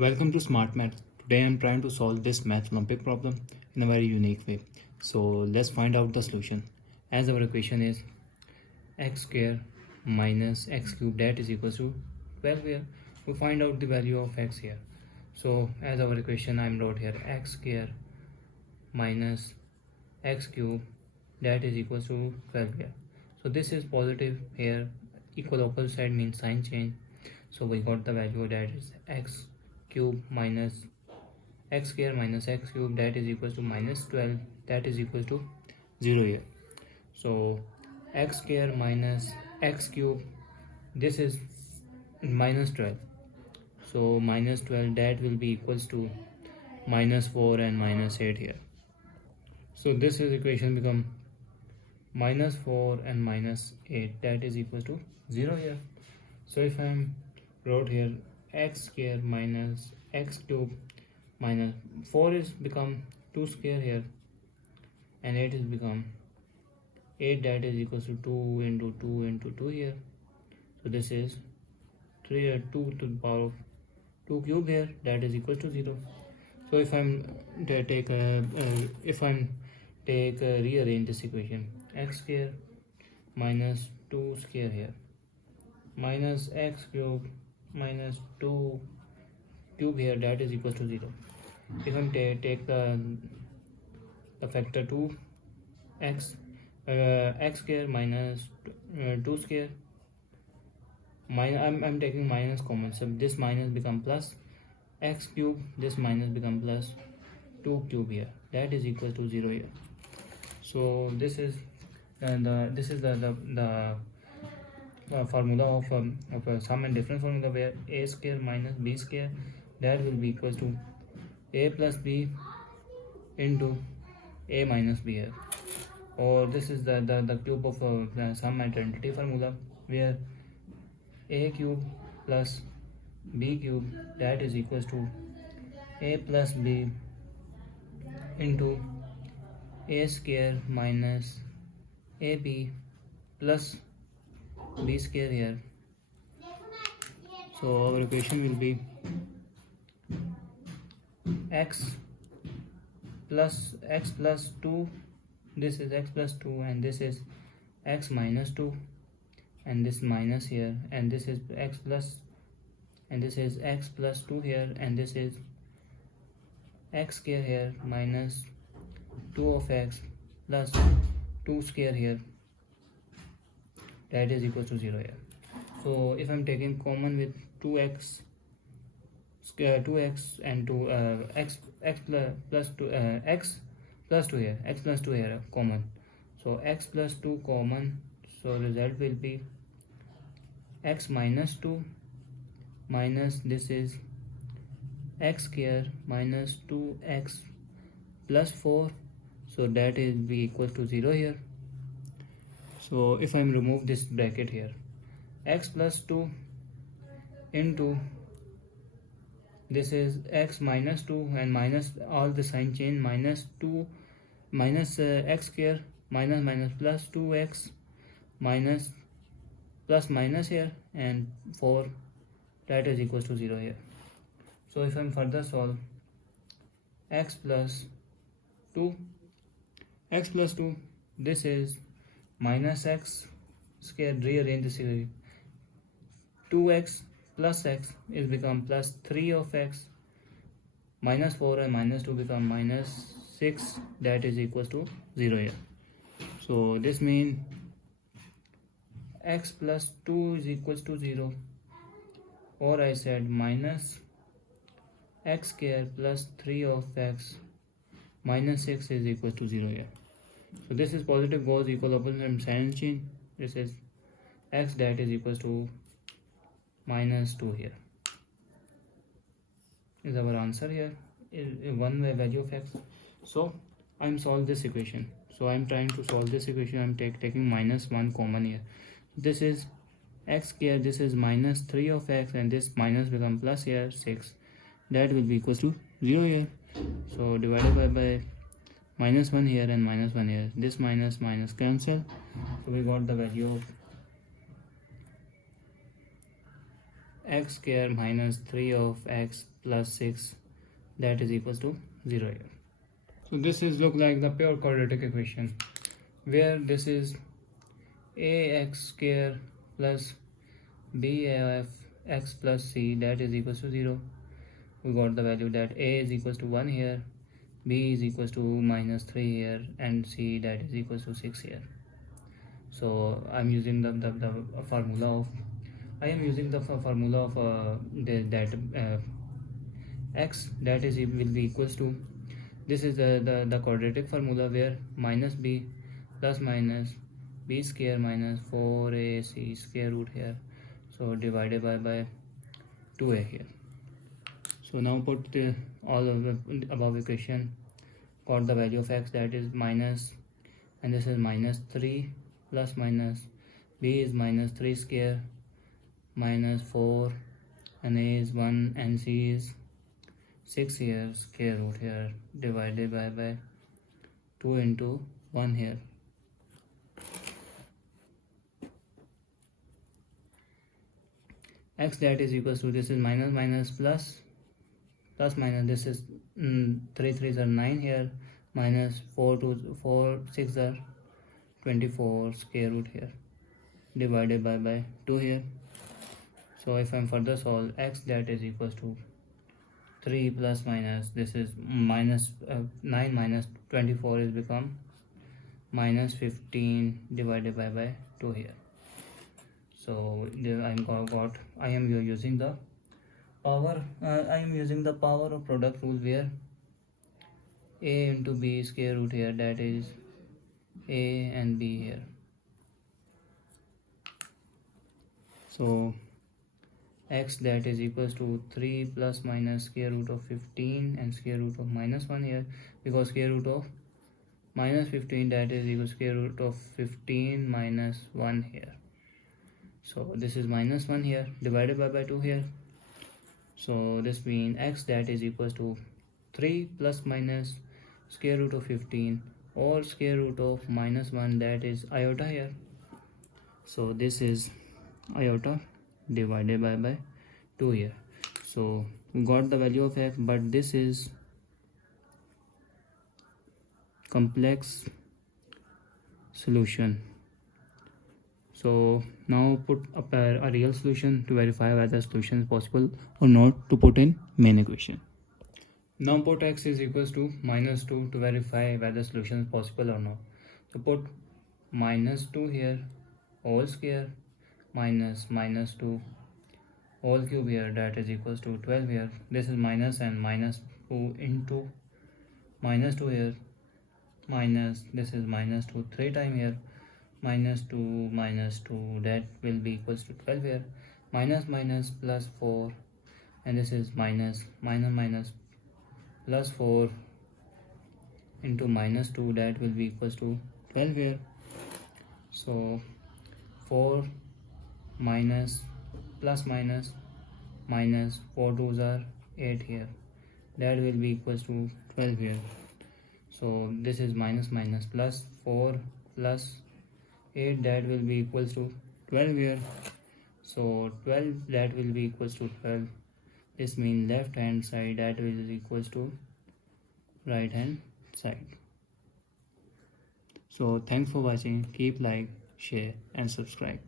Welcome to Smart Math. Today I am trying to solve this Math Olympic problem in a very unique way. So let's find out the solution. As our equation is x square minus x cube, that is equal to 12 here. We find out the value of x here. So as our equation I am wrote here x square minus x cube, that is equal to 12 here. So this is positive here, equal opposite side means sign change. So we got the value that is x cube minus x square minus x cube, that is equal to minus 12, that is equal to 0 here. So x square minus x cube, this is minus 12, so minus 12, that will be equals to minus 4 and minus 8 here. So this is equation become minus 4 and minus 8, that is equal to 0 here. So if I am wrote here x square minus x cube minus 4 is become 2 square here, and 8 is become 8, that is equal to 2 into 2 into 2 here. So this is 2 to the power of 2 cube here, that is equal to 0. So if I'm rearrange this equation, x square minus 2 square here minus x cube minus 2 cube here, that is equal to 0. If I take the factor 2 x square minus 2 square, I'm taking minus common, so this minus become plus x cube, this minus become plus 2 cube here, that is equal to 0 here. So this is the formula of a sum and difference formula, where a square minus b square, that will be equal to a plus b into a minus b here. Or this is the cube of the sum identity formula, where a cube plus b cube, that is equals to a plus b into a square minus ab plus b square here. So our equation will be x plus 2, this is x plus 2, and this is x minus 2, and this minus here, and this is x plus, and this is x plus 2 here, and this is x square here minus 2 of x plus 2 square here, that is equal to 0 here. So if I'm taking common with 2x and 2 x plus 2 x plus 2 here, x plus 2 here common, so x plus 2 common, so result will be x minus 2 minus this is x square minus 2x plus 4, so that is be equal to 0 here. So if I remove this bracket here, x plus 2 into this is x minus 2 and minus all the sign change, minus 2 minus x square minus plus 2x minus plus minus here and 4, that is equal to 0 here. So if I'm further solve x plus 2, this is minus x square, rearrange this here, 2x plus x is become plus 3 of x, minus 4 and minus 2 become minus 6, that is equals to 0 here. So this means x plus 2 is equals to 0, or I said minus x square plus 3 of x minus 6 is equal to 0 here. So this is positive goes equal opposite and sign change, this is x, that is equals to minus 2 here is our answer here, is one way value of x. So I'm solve this equation, so I'm trying to solve this equation, I'm taking minus 1 common here, this is x square, this is minus 3 of x, and this minus become plus here 6, that will be equals to 0 here. So divided by minus 1 here and minus 1 here, this minus cancel, so we got the value of x square minus 3 of x plus 6, that is equals to 0 here. So this is look like the pure quadratic equation, where this is ax square plus baf x plus c, that is equals to 0. We got the value that a is equals to 1 here, b is equals to minus 3 here, and c that is equals to 6 here. So I'm using the formula of x, that is will be equals to, this is the quadratic formula, where minus b plus minus b square minus 4ac square root here, so divided by 2a here. So now put all of the above equation, got the value of x, that is minus, and this is minus 3 plus minus b is minus 3 square minus 4, and a is 1 and c is 6 here, square root here, divided by 2 into 1 here. X, that is equals to, this is minus minus plus minus, this is 3 3s are 9 here, minus 4 6 are 24 square root here, divided by 2 here. So if I'm further solve, x, that is equals to 3 plus minus, this is minus 9 minus 24 is become minus 15 divided by 2 here. So I am using the power of product rule, where a into b square root here, that is a and b here. So x, that is equals to 3 plus minus square root of 15 and square root of minus 1 here, because square root of minus 15, that is equal to square root of 15 minus 1 here. So this is minus 1 here, divided by 2 here. So this means x, that is equals to 3 plus minus square root of 15 or square root of minus 1, that is iota here. So this is iota divided by 2 here. So we got the value of x, but this is complex solution. So now put up a real solution to verify whether solution is possible or not, to put in main equation. Now put x is equals to minus 2 to verify whether solution is possible or not. So put minus 2 here, whole square, minus 2 whole cube here, that is equals to 12 here. This is minus and minus 2 into minus 2 here, minus, this is minus 2 3 times here, minus 2, that will be equals to 12 here, minus plus 4, and this is minus plus 4 into minus 2, that will be equals to 12 here. So 4 minus plus minus 4 2s are 8 here, that will be equals to 12 here. So this is minus plus 4 plus 8, that will be equals to 12 here. So 12, that will be equals to 12. This means left hand side, that will be equals to right hand side. So thanks for watching. Keep like, share and subscribe.